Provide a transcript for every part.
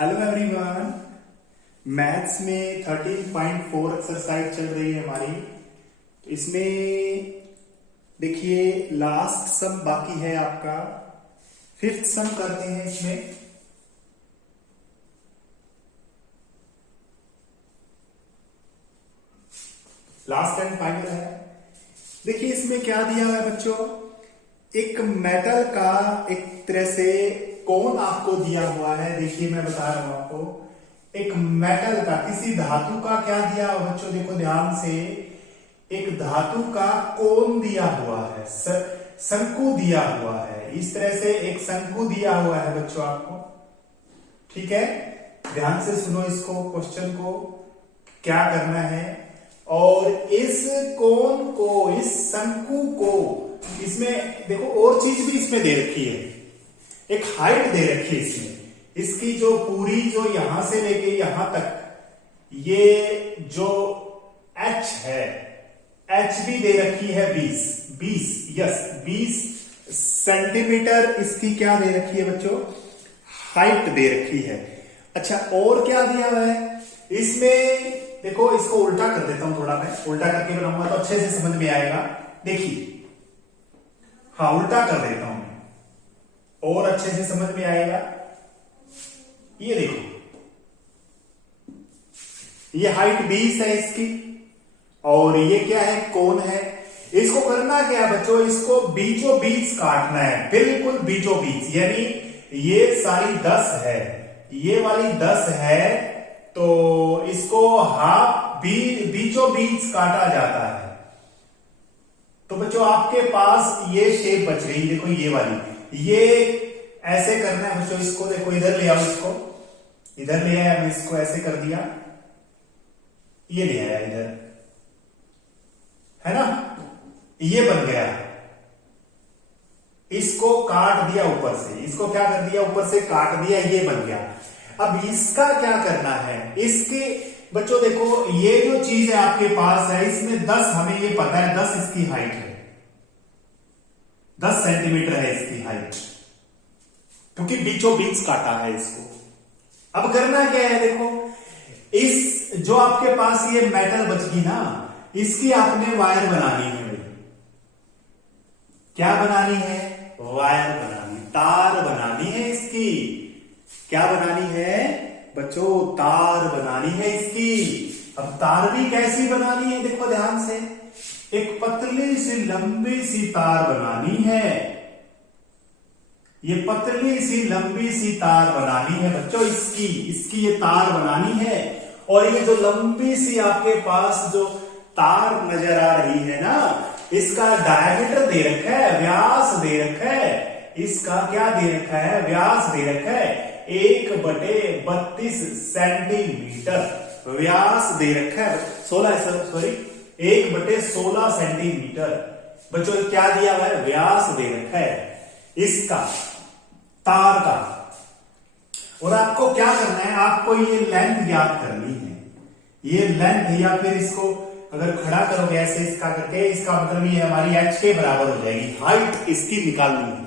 Hello everyone. Maths में 13.4 exercise चल रही है हमारी। इसमें देखिए लास्ट सम बाकी है आपका, फिफ्थ सम करते हैं इसमें। लास्ट एंड फाइनल है। देखिए इसमें क्या दिया हुआ है बच्चों, एक मेटल का एक तरह से कोन आपको दिया हुआ है। देखिए मैं बता रहा हूं आपको, एक मेटल का किसी धातु का क्या दिया हुआ बच्चों, देखो ध्यान से, एक धातु का कोन दिया हुआ है, शंकु दिया हुआ है। इस तरह से एक शंकु दिया हुआ है बच्चों आपको, ठीक है। ध्यान से सुनो इसको, क्वेश्चन को क्या करना है। और इस कोन को, इस शंकु को, इसमें देखो और चीज भी इसमें दे रखी है, एक हाइट दे रखी है इसमें। इसकी जो पूरी, जो यहां से लेके यहां तक, ये जो h है, h भी दे रखी है 20 सेंटीमीटर इसकी क्या दे रखी है बच्चों, हाइट दे रखी है। अच्छा और क्या दिया हुआ है इसमें, देखो इसको उल्टा कर देता हूं, थोड़ा मैं उल्टा करके बनाऊंगा तो अच्छे से समझ में आएगा। देखिए हाँ उल्टा कर देता हूं मैं और अच्छे से समझ में आएगा। ये देखो ये हाइट 20 है इसकी, और ये क्या है, कोन है। इसको करना क्या है बच्चों, इसको बीचों बीच काटना है, बिल्कुल बीचों बीच। यानी ये सारी 10 है, ये वाली 10 है, तो इसको हाफ बीचों बीच काटा जाता है। तो बच्चों आपके पास ये शेप बच गई, देखो ये वाली, ये ऐसे करना है बच्चों। इसको देखो इधर ले आओ, इसको इधर ले आया मैं, इसको ऐसे कर दिया, ये ले आया इधर, है ना, ये बन गया। इसको काट दिया ऊपर से, इसको क्या कर दिया, ऊपर से काट दिया, ये बन गया। अब इसका क्या करना है, इसके बच्चों देखो ये जो चीज है आपके पास है, इसमें 10, हमें ये पता है 10 इसकी हाइट है, 10 सेंटीमीटर है इसकी हाइट, क्योंकि बीचों बीच काटा है इसको। अब करना क्या है, देखो इस जो आपके पास ये मेटल बच गई ना, इसकी आपने वायर बनानी है। क्या बनानी है, वायर बनानी, तार बनानी है इसकी। क्या बनानी है बच्चों, तार बनानी है इसकी। अब तार भी कैसी बनानी है, देखो ध्यान से, एक पतली सी लंबी सी तार बनानी है। ये पतली सी लंबी सी तार बनानी है बच्चों, इसकी ये तार बनानी है। और ये जो लंबी सी आपके पास जो तार नजर आ रही है ना, इसका डायमीटर दे रखा है, व्यास दे रखा है। इसका क्या दे रखा है, व्यास दे रखा है 1/32 सेंटीमीटर व्यास दे रखा है। 1/16 सेंटीमीटर बच्चों क्या दिया हुआ है, व्यास दे रखा है इसका, तार का। और आपको क्या करना है, आपको ये लेंथ ज्ञात करनी है। ये लेंथ, या फिर इसको अगर खड़ा करोगे ऐसे इसका करके, इसका मतलब ये हमारी h के बराबर हो जाएगी, हाइट इसकी निकालनी है।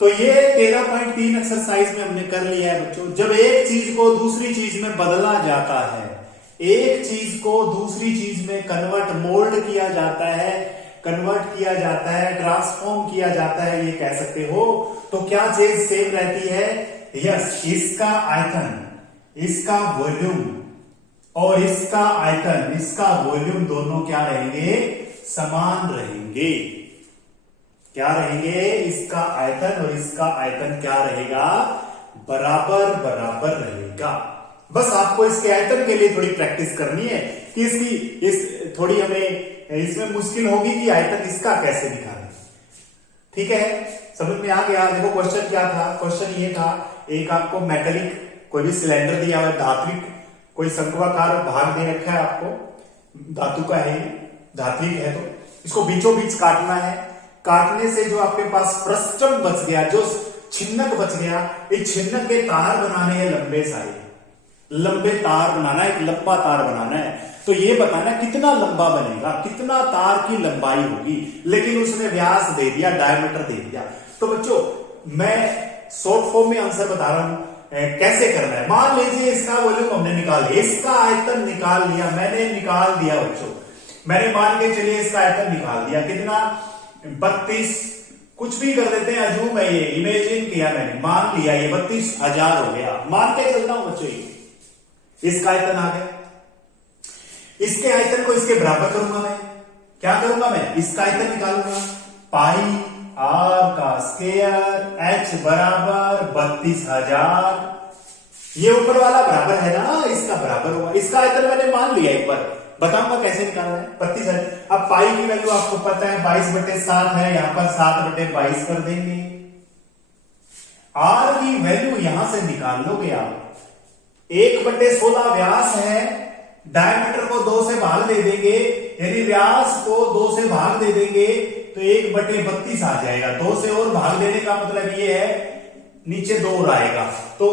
तो ये 13.3 एक्सरसाइज में हमने कर लिया है बच्चों। जब एक चीज को दूसरी चीज में बदला जाता है, एक चीज को दूसरी चीज में मोल्ड किया जाता है, कन्वर्ट किया जाता है, ट्रांसफॉर्म किया जाता है, ये कह सकते हो, तो क्या चीज सेम रहती है, यस, इसका आयतन, इसका वॉल्यूम और इसका आयतन, इसका वॉल्यूम दोनों क्या रहेंगे, समान रहेंगे। क्या रहेंगे, इसका आयतन और इसका आयतन क्या रहेगा, बराबर बराबर रहेगा। बस आपको इसके आयतन के लिए थोड़ी प्रैक्टिस करनी है कि इसकी थोड़ी हमें इसमें मुश्किल होगी कि आयतन इसका कैसे निकालें। ठीक है, समझ में आ गया। देखो क्वेश्चन क्या था, क्वेश्चन ये था, एक आपको मेटेलिक कोई भी सिलेंडर दिया हुआ है, धात्विक कोई शंक्वाकार भाग दे रखा है आपको, धातु का है, धात्विक है, तो इसको बीचों बीच काटना है। काटने से जो आपके पास फ्रस्टम बच गया, जो छिन्नक बच गया, इस छिन्नक के तार बनाने हैं लंबे सारे, लंबे तार बनाना है, एक लंबा तार बनाना है। तो ये बताना कितना लंबा बनेगा, कितना तार की लंबाई होगी, लेकिन उसने व्यास दे दिया, डायमीटर दे दिया। तो बच्चों मैं शॉर्ट फॉर्म में आंसर बता रहा हूं, कैसे करना है। मान लीजिए इसका वॉल्यूम हमने निकाल लिया, इसका आयतन निकाल लिया, मैंने निकाल दिया बच्चों, मैंने मान के चलिए इसका आयतन निकाल दिया, कितना 32, कुछ भी कर देते हैं, अजूम है ये, इमेजिन किया मैंने, मान लिया ये 32,000 हो गया, मान के चलता हूं बच्चों, ये इसका आयतन आ गया। इसके आयतन को इसके बराबर करूंगा मैं, क्या करूंगा मैं, इसका आयतन निकालूंगा, पाई आर का स्क्वायर एच बराबर 32,000, ये ऊपर वाला बराबर है ना, इसका बराबर होगा, इसका आयतन मैंने मान लिया, एक बार बताऊंगा कैसे निकालना है, 32,000। अब पाई की वैल्यू आपको पता है 22/7 है, यहां पर 7/22 कर देंगे। आर की वैल्यू यहां से निकाल लोगे आप, 1/16 व्यास है, डायमीटर को 2 से भाग दे देंगे, यानी व्यास को 2 से भाग दे देंगे तो 1/32 आ जाएगा। 2 से और भाग देने का मतलब ये है नीचे 2 और आएगा, तो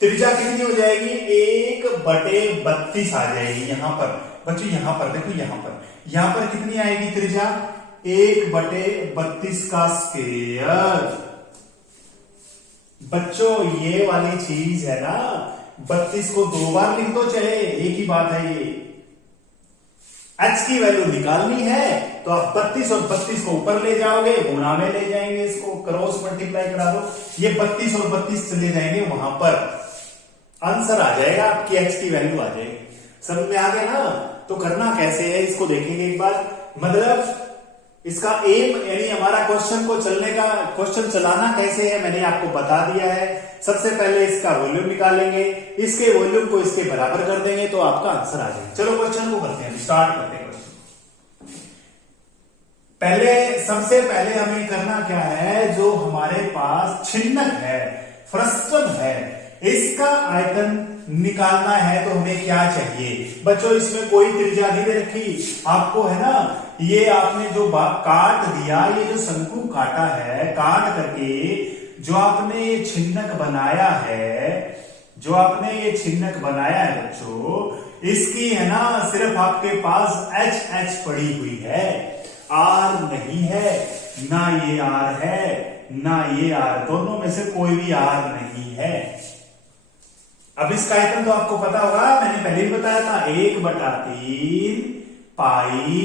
त्रिज्या कितनी हो जाएगी, 1/32 आ जाएगी। यहां पर बच्चों, यहां पर देखो, यहां पर कितनी आएगी त्रिज्या, 1/32 का स्क्वायर। बच्चों ये वाली चीज है ना, 32 को 2 बार लिख दो, चाहे एक ही बात है ये। h की वैल्यू निकालनी है तो आप 32 और 32 को ऊपर ले जाओगे, गुणा में ले जाएंगे, इसको क्रॉस मल्टीप्लाई करा दो, ये 32 और 32 चले जाएंगे वहां पर, आंसर आ जाएगा आपकी, h की वैल्यू आ जाएगी। समझ में आ गया ना। तो करना कैसे है इसको देखेंगे एक बार, मतलब इसका एम यानी हमारा क्वेश्चन को चलने का, क्वेश्चन चलाना कैसे है मैंने आपको बता दिया है। सबसे पहले इसका वॉल्यूम निकालेंगे, इसके वॉल्यूम को इसके बराबर कर देंगे तो आपका आंसर आ जाएगा। चलो क्वेश्चन को करते हैं, स्टार्ट करते हैं क्वेश्चन। पहले सबसे पहले हमें करना क्या है, जो हमारे पास छिन्नक है, फ्रस्टम है, इसका आयतन निकालना है तो हमें क्या चाहिए बच्चों, इसमें कोई त्रिज्या नहीं दे रखी आपको, है ना, ये आपने जो काट दिया, ये जो शंकु काटा है, काट करके जो आपने ये छिन्नक बनाया है, जो आपने ये छिन्नक बनाया है बच्चों, इसकी है ना सिर्फ आपके पास एच पड़ी हुई है, आर नहीं है, ना ये आर है ना ये आर, दोनों में से कोई भी आर नहीं है। अब इसका आयतन तो आपको पता होगा, मैंने पहले भी बताया था, 1/3 पाई,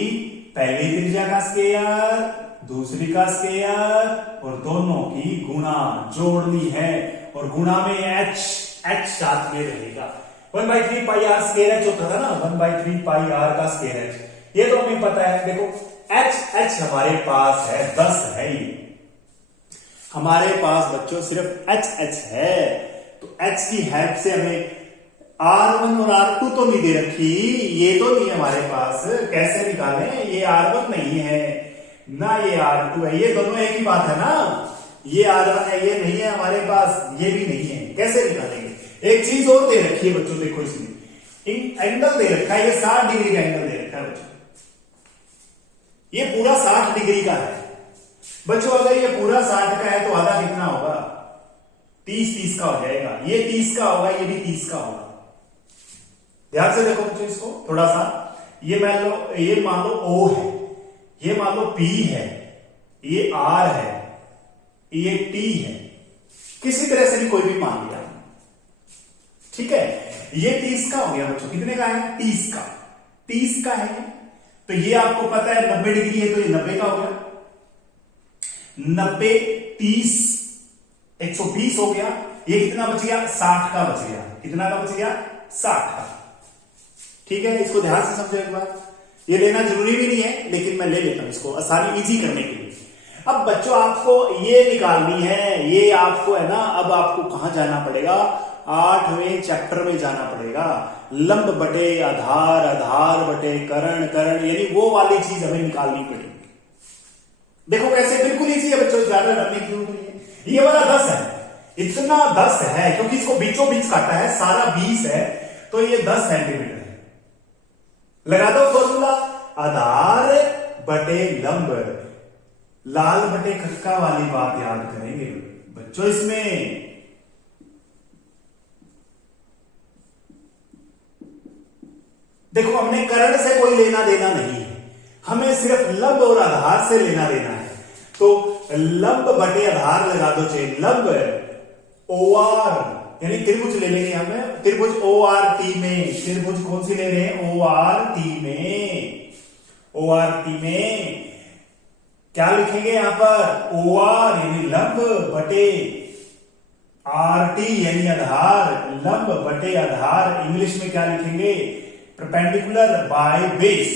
पहली त्रिज्या का स्क्वायर, दूसरी का स्क्वायर, और दोनों की गुणा जोड़नी है, और गुणा में एच साथ में रहेगा। 1/3 पाई आर स्क्वायर एच होता था ना, 1/3 पाई आर का स्क्वायर एच, ये तो हमें पता है। देखो एच हमारे पास है, 10 है, ये हमारे पास बच्चों सिर्फ एच है, तो h की हेल्प से हमें R1 और R2 तो नहीं दे रखी, ये तो नहीं है हमारे पास, कैसे निकालें, ये R1 नहीं है ना ये R2 है, ये दोनों एक ही बात है ना, ये R1 है, ये नहीं है हमारे पास, ये भी नहीं है, कैसे निकालेंगे। एक चीज और दे रखी है बच्चों, देखो इसमें एंगल दे रखा है, ये 60 डिग्री का एंगल दे रखा है बच्चों, ये पूरा 60 डिग्री का है बच्चों। अगर ये पूरा 60 का है तो आधा कितना होगा, 30 का हो जाएगा, ये 30 का होगा, ये भी 30 का होगा। ध्यान से देखो बच्चों इसको थोड़ा सा, ये मान लो O है, ये मान लो P है, ये R है, ये T है, किसी तरह से भी कोई भी मान लिया, ठीक है। ये 30 का हो गया बच्चों, कितने का है, 30 का है, तो ये आपको पता है 90 डिग्री है, तो ये 90 का हो गया, 90 30 120 हो गया, ये कितना बच गया, 60 का बच गया, कितना का बच गया, 60 का, ठीक है। इसको ध्यान से समझो एक बार, ये लेना जरूरी भी नहीं है लेकिन मैं ले लेता हूं इसको आसानी इजी करने के लिए। अब बच्चों आपको ये निकालनी है, ये आपको है ना, अब आपको कहां जाना पड़ेगा, 8वें चैप्टर में जाना पड़ेगा, लंब बटे आधार, आधार बटे करण, करण, यानी वो वाली चीज हमें निकालनी पड़ेगी। देखो कैसे, बिल्कुल इजी है बच्चों, ज्यादा करने की जरूरत नहीं है। ये वाला 10 है, इतना 10 है क्योंकि इसको बीचों बीच काटा है, सारा 20 है, तो ये 10 सेंटीमीटर है। लगा दो फॉर्मूला, आधार बटे लंब, लाल बटे कक्का वाली बात याद करेंगे बच्चों इसमें। देखो हमने करण से कोई लेना देना नहीं है, हमें सिर्फ लंब और आधार से लेना देना है, तो लंब बटे आधार लगा दो, चाहे लंब OR यानी त्रिभुज ले लेंगे हम, त्रिभुज ORT में, त्रिभुज कौन सी ले रहे हैं, ORT में, ORT में क्या लिखेंगे यहां पर, OR यानी लंब बटे RT यानी आधार, लंब बटे आधार, इंग्लिश में क्या लिखेंगे, परपेंडिकुलर बाय बेस,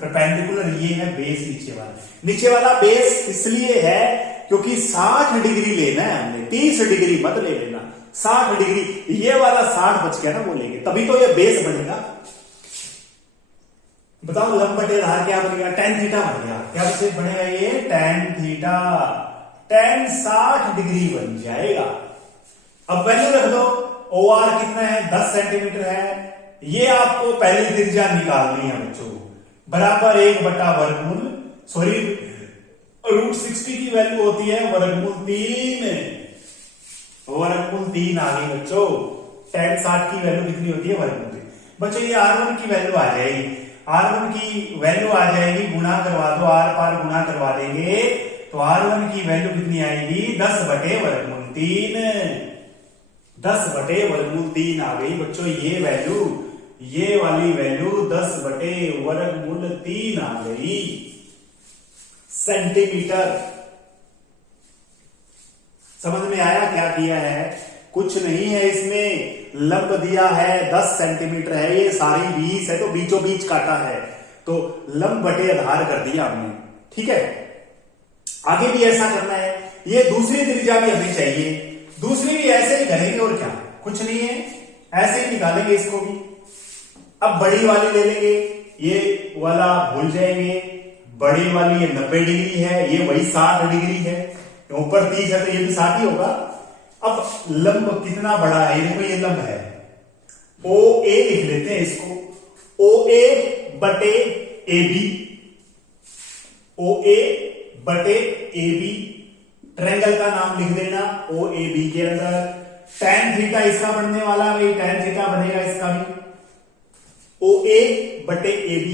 परपेंडिकुलर ये है बेस, नीचे वाला बेस इसलिए है क्योंकि 60 डिग्री लेना है हमने, 30 डिग्री मत ले लेना, 60 डिग्री, ये वाला 60 बच गया ना वो लेंगे, तभी तो ये बेस बनेगा। बताओ लंब बटे आधार क्या बनेगा, tan थीटा बन गया, क्या बनेगा ये tan थीटा, tan 60 डिग्री बन जाएगा। अब वैल्यू रख दो, OR कितना है, 10 सेंटीमीटर है, ये आपको पहली त्रिज्या निकालनी है बच्चों, बराबर 1/वर्गमूल, सॉरी √60 की वैल्यू होती है वर्गमूल 3, वर्गमूल 3 आ गई बच्चों, tan 60 की वैल्यू कितनी होती है, वर्गमूल 3। बच्चों ये R1 की वैल्यू आ जाएगी, R1 की वैल्यू आ जाएगी, गुणा करवा दो, आर पार गुणा करवा देंगे तो R1 की वैल्यू कितनी आएगी, 10/वर्गमूल 3, 10/वर्गमूल 3 आ गई बच्चों, ये वैल्यू, ये वाली वैल्यू 10/वर्गमूल 3 आ गई सेंटीमीटर। समझ में आया क्या किया है, कुछ नहीं है इसमें, लंब दिया है 10 सेंटीमीटर है, ये सारी 20 है तो बीचों बीच काटा है, तो लंब बटे आधार कर दिया हमने, ठीक है। आगे भी ऐसा करना है, ये दूसरी त्रिज्या भी हमें चाहिए, दूसरी भी ऐसे ही करेंगे और क्या, कुछ नहीं है, ऐसे ही निकालेंगे इसको भी। अब बड़ी वाली ले लेंगे, ये वाला भूल जाएंगे, बड़ी वाली ये 90 डिग्री है, ये वही 60 डिग्री है, ऊपर 30 है तो ये भी 60 ही होगा। अब लंब कितना बड़ा है, देखो ये लंब है, OA लिख लेते हैं इसको, OA बटे AB, OA बटे AB, ट्रायंगल का नाम लिख देना OAB के अंदर, tan थीटा इसका बनने वाला है, tan थीटा बनेगा इसका भी, OA बटे AB,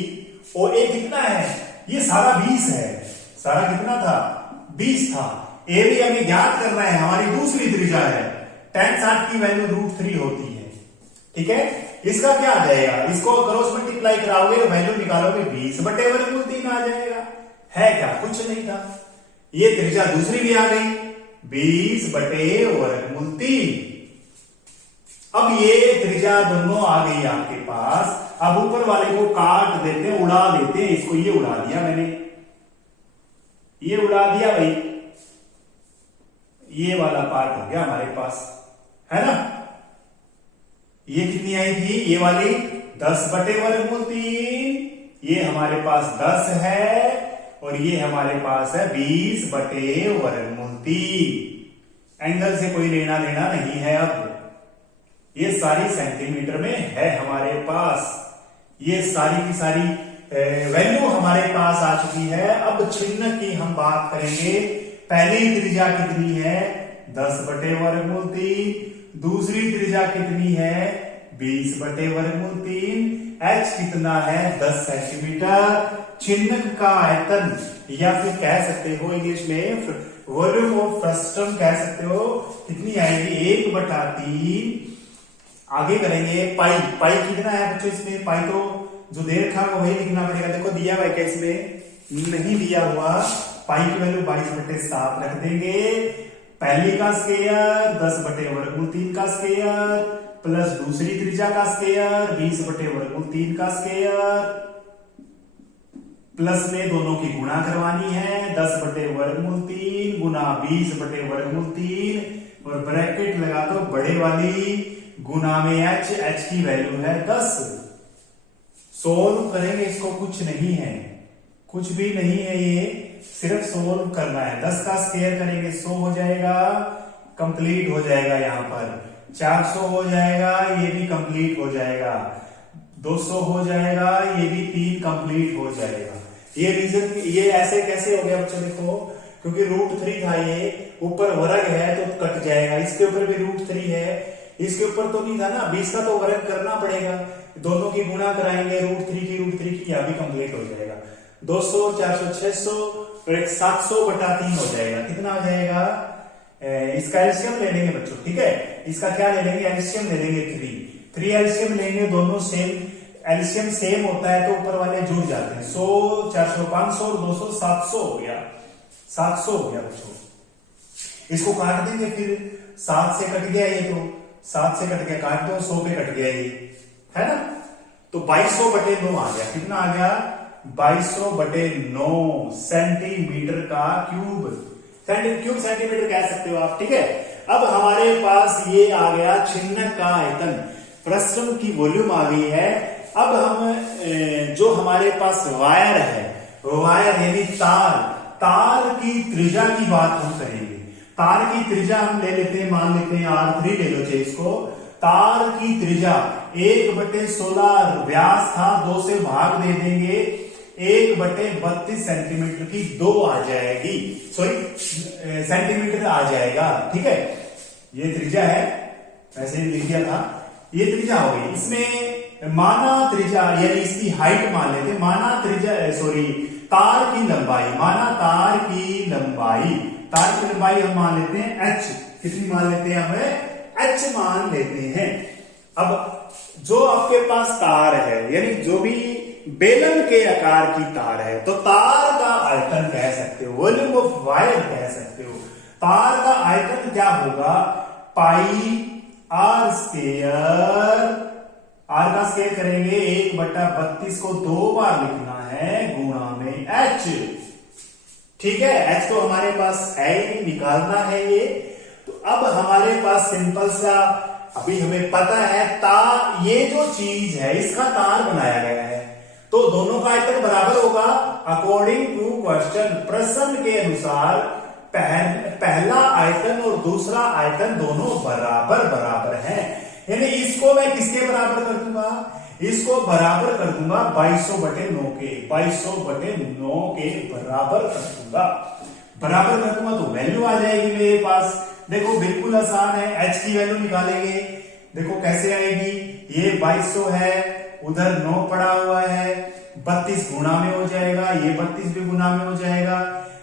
OA कितना है, ये सारा 20 है, सारा कितना था, 20 था, ए भी हमें ज्ञात करना है, हमारी दूसरी त्रिज्या है, tan 60 की वैल्यू √3 होती है, ठीक है। इसका क्या आ जाएगा, इसको क्रॉस मल्टीप्लाई कराओगे वैल्यू निकालोगे 20/वर्गमूल 3 आ जाएगा, है क्या, कुछ नहीं था, ये त्रिज्या दूसरी भी आ गई 20/वर्गमूल 3। अब ये त्रिज्या दोनों आ गई आपके पास, अब ऊपर वाले को काट देते हैं, उड़ा देते हैं इसको, ये उड़ा दिया मैंने, ये उड़ा दिया भाई, ये वाला पार्ट हो गया हमारे पास, है ना। ये कितनी आई थी, ये वाली 10/वर्गमूल 3, ये हमारे पास 10 है और ये हमारे पास है 20/वर्गमूल 3। एंगल से कोई लेना देना नहीं है, अब ये सारी सेंटीमीटर में है हमारे पास, ये सारी की सारी वैल्यू हमारे पास आ चुकी है। अब चिन्ह की हम बात करेंगे, पहली त्रिज्या कितनी है, 10/वर्गमूल 3, दूसरी त्रिज्या कितनी है, 20/वर्गमूल 3, h कितना है, 10 सेंटीमीटर। चिन्ह का आयतन या फिर कह सकते हो इंग्लिश में वॉल्यूम ऑफ फ्रस्टम कह सकते हो, कितनी आएगी, 1/3। आगे करेंगे पाई, पाई कितना है बच्चों इसमें, पाई तो जो दे रखा है वही लिखना पड़ेगा, देखो दिया हुआ है क्या, इसमें नहीं दिया हुआ, पाई की वैल्यू 22/7 रख देंगे, पहली का स्क्वायर 10/वर्गमूल 3 का स्क्वायर प्लस दूसरी त्रिज्या का स्क्वायर 20/वर्गमूल 3 का स्क्वायर, प्लस में दोनों की गुणा करवानी है, 10/वर्गमूल 3 गुना 20/वर्गमूल 3 और ब्रैकेट लगा दो बड़े वाली, गुना में h, h की वैल्यू है 10। सोल्व करेंगे इसको, कुछ नहीं है, कुछ भी नहीं है, ये सिर्फ सोल्व करना है। 10 का स्क्वायर करेंगे 100 हो जाएगा, कंप्लीट हो जाएगा, यहां पर 400 हो जाएगा, ये भी कंप्लीट हो जाएगा, 200 हो जाएगा, ये भी 3 कंप्लीट हो जाएगा। ये रीजन, ये ऐसे कैसे हो गया बच्चों, देखो क्योंकि √3 था, ये ऊपर वर्ग है तो कट जाएगा, इसके ऊपर भी √3 है, इसके ऊपर तो नहीं था ना, 20 का तो वर्ग करना पड़ेगा, दोनों की गुणा कराएंगे, √3 की यहां भी कंप्लीट हो जाएगा, 200, 400, 600 और एक 700/3 हो जाएगा, कितना हो जाएगा, इसका एलसीएम ले लेंगे बच्चों, ठीक है। इसका क्या ले लेंगे, एलसीएम ले लेंगे 3 एलसीएम लेंगे, दोनों सेम एलसीएम सेम होता है तो ऊपर वाले जुड़ जाते हैं। 100 400 500 और 200 700 हो गया, 700 हो गया बच्चों। इसको काट देंगे, फिर 7 से कट गया ये, तो 7 से कट गया, काट दो, 100 पे कट गया ये, है ना। तो 2200/9 आ गया, कितना आ गया 2200/9 सेंटीमीटर का क्यूब, क्यूब सेंटीमीटर कह सकते हो आप, ठीक है। अब हमारे पास ये आ गया छिन्नक का आयतन, प्रश्न की वॉल्यूम आ गई है। अब हम जो हमारे पास वायर है, वायर यानी तार की त्रिज्या की बात हम करेंगे। तार की त्रिज्या हम ले लेते हैं, मान लेते हैं R3 ले लो चाहिए इसको। तार की त्रिज्या 1/16 व्यास था, 2 से भाग दे देंगे, 1/32 सेंटीमीटर की 2 आ जाएगी, सॉरी सेंटीमीटर आ जाएगा, ठीक है। ये त्रिज्या है, वैसे ही लिख दिया था, ये त्रिज्या हो गई। इसमें माना त्रिज्या यानी इसकी हाइट मान लेते, माना त्रिज्या सॉरी तार की लंबाई, माना तार की लंबाई हम मान लेते हैं h, कितनी मान लेते हैं हमें h मान लेते हैं। अब जो आपके पास तार है यानी जो भी बेलन के आकार की तार है, तो तार का आयतन कह सकते हो, वॉल्यूम ऑफ वायर कह सकते हो। तार का आयतन क्या होगा, पाई आर स्क्वायर, आर का स्क्वायर करेंगे 1/32 को 2 बार लिखना है गुणा में h, ठीक है। h तो हमारे पास है ही, निकालना है ये। तो अब हमारे पास सिंपल सा, अभी हमें पता है ये जो चीज है इसका तार बनाया गया है, तो दोनों का आयतन बराबर होगा। अकॉर्डिंग टू क्वेश्चन, प्रश्न के अनुसार पहला आयतन और दूसरा आयतन दोनों बराबर हैं। यानी इसको मैं किसके बराबर कर दूंगा, इसको बराबर कर दूंगा 2200/9 के, 2200/9 के बराबर कर दूंगा। बराबर कर दूंगा तो वैल्यू आ जाएगी मेरे पास। देखो बिल्कुल आसान है, h की वैल्यू निकालेंगे, देखो कैसे आएगी, ये 2200 है, उधर 9 पड़ा हुआ है, 32 गुणा में हो जाएगा, ये 32 भी गुणा में हो जाएगा,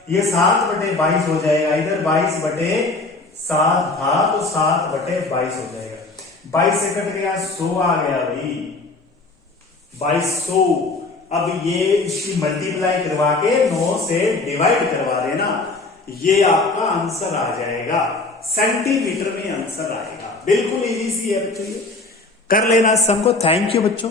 ये 7/22 हो जाएगा, इधर 22/7 था तो 7/22 हो जाएगा। 22 से कट गया, 100 आ गया भाई, 2200। अब ये इसकी मल्टीप्लाई करवा के 9 से डिवाइड करवा देना, ये आपका आंसर आ जाएगा, सेंटीमीटर में आंसर आएगा। बिल्कुल इजी सी है बच्चों, ये कर लेना सबको। थैंक यू बच्चों।